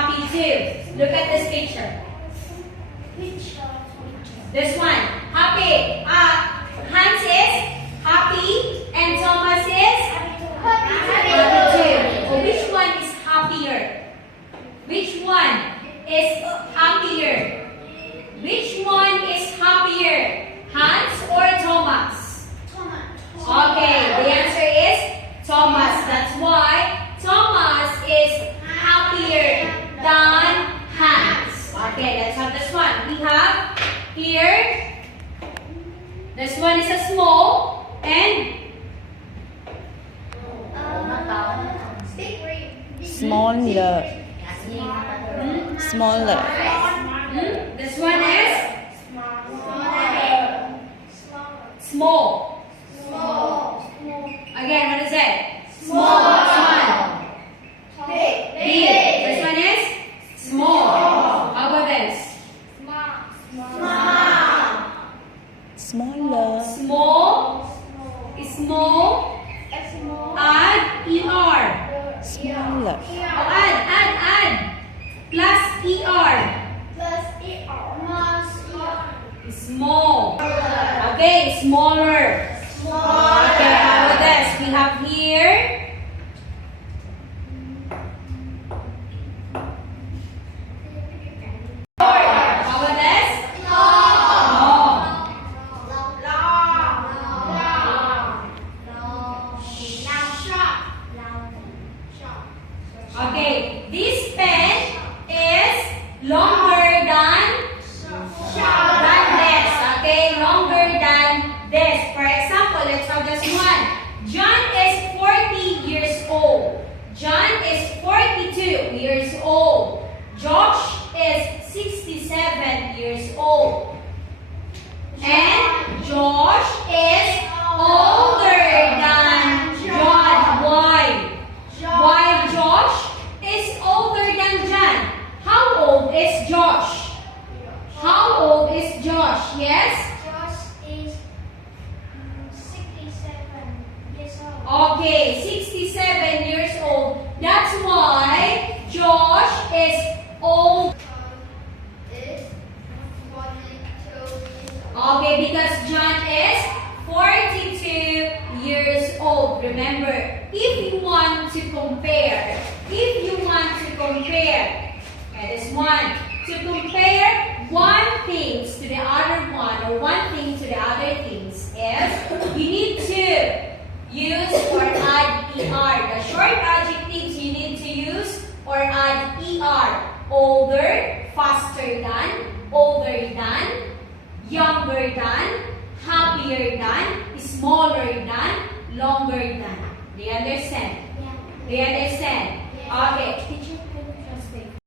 happy too. Look at this picture. This one, happy. Hans is happy and Thomas is happy too. So which one is happier? Which one is happier? Which one is happier? Hans or Thomas? Okay, the answer is Thomas. That's why Thomas is happier than Hans. Okay, let's have this one. We have here, this one is a small and Smaller. Smaller. This one is small. Again, what is it? Small. Big. This one is small. How about this? Smaller. Small. Add ER. Smaller. Oh, add. Plus ER. Small. Okay, smaller. Okay, how about this? We have here. How about this? Okay, this pen is longer than this. Okay, longer than this. For example, let's have this one. John is 40 years old. John is 42 years old. Josh is 67 years old. And Josh is older than John. Why? Why Josh is older than John? How old is Josh? How old is Josh? Yes? Okay, 67 years old. That's why Josh is old. Okay, because John is 42 years old. Remember, if you want to compare, okay, this one, to compare one things to the other one or one thing to the other things is you need to use or add ER. The short adjectives you need to use or add ER. Older, faster than, older than, younger than, happier than, smaller than, longer than. Do you understand? Yeah. Do you understand? Yeah. Okay.